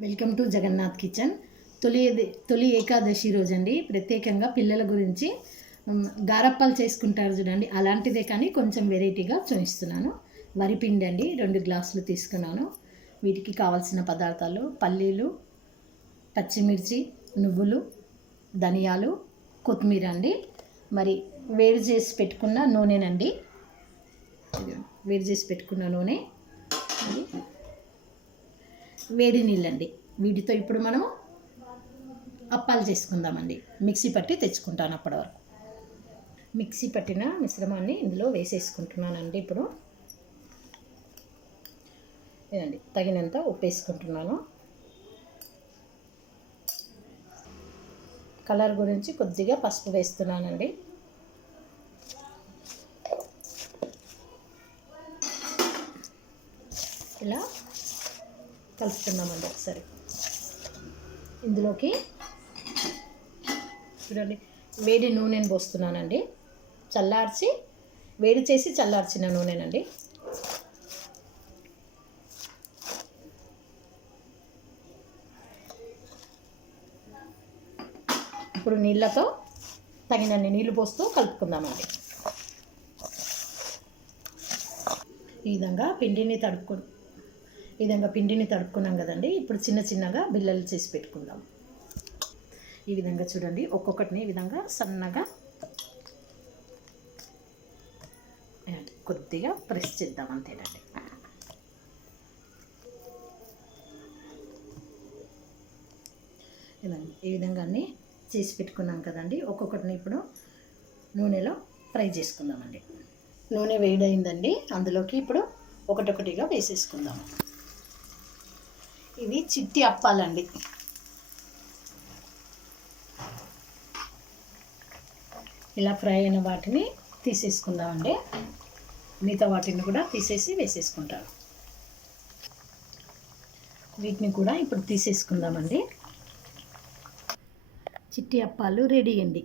Welcome to Jagannadh kitchen. తొలి ఏకాదశి రోజండి. ప్రత్యేకంగా పిల్లల గురించి గారప్పాలు చేసుకుంటారు చూడండి, అలాంటిదే కానీ కొంచెం వెరైటీగా చూపిస్తున్నాను. వరిపిండి అండి 2 గ్లాసులు తీసుకున్నాను. వీటికి కావాల్సిన పదార్థాలు పల్లీలు, పచ్చిమిర్చి, నువ్వులు, ధనియాలు, కొత్తిమీర అండి. మరి వేడి చేసి పెట్టుకున్న నూనెనండి, వేడి చేసి పెట్టుకున్న నూనె, వేడి నీళ్ళండి. వీటితో ఇప్పుడు మనం అప్పాలు చేసుకుందామండి. మిక్సీ పట్టి తెచ్చుకుంటాను. అప్పటి వరకు మిక్సీ పట్టిన మిశ్రమాన్ని ఇందులో వేసేసుకుంటున్నానండి. ఇప్పుడు ఇదండి, తగినంత ఉప్పు వేసుకుంటున్నాను. కలర్ గురించి కొద్దిగా పసుపు వేస్తున్నానండి. ఇలా కలుపుతున్నామండి ఒకసారి. ఇందులోకి చూడండి, వేడి నూనెను పోస్తున్నానండి. వేడి చేసి చల్లార్చిన నూనెనండి. ఇప్పుడు నీళ్ళతో తగినన్ని నీళ్ళు పోస్తూ కలుపుకుందామండి. ఈ విధంగా పిండిని తడుపుకున్నాం కదండి. ఇప్పుడు చిన్న చిన్నగా బిళ్ళలు చేసి పెట్టుకుందాం. ఈ విధంగా చూడండి, ఒక్కొక్కటిని ఈ విధంగా సన్నగా కొద్దిగా ప్రెస్ చేద్దాం, అంతేనండి. ఈ విధంగా అన్నీ చేసి పెట్టుకున్నాం కదండి. ఒక్కొక్కటిని ఇప్పుడు నూనెలో ఫ్రై చేసుకుందామండి. నూనె వేడైందండి. అందులోకి ఇప్పుడు ఒకటొకటిగా వేసేసుకుందాము. ఇవి చిట్టి అప్పాలండి. ఇలా ఫ్రై అయిన వాటిని తీసేసుకుందామండి. మిగతా వాటిని కూడా వేసేసుకుంటాను. వీటిని కూడా ఇప్పుడు తీసేసుకుందామండి. చిట్టి అప్పాలు రెడీ అండి.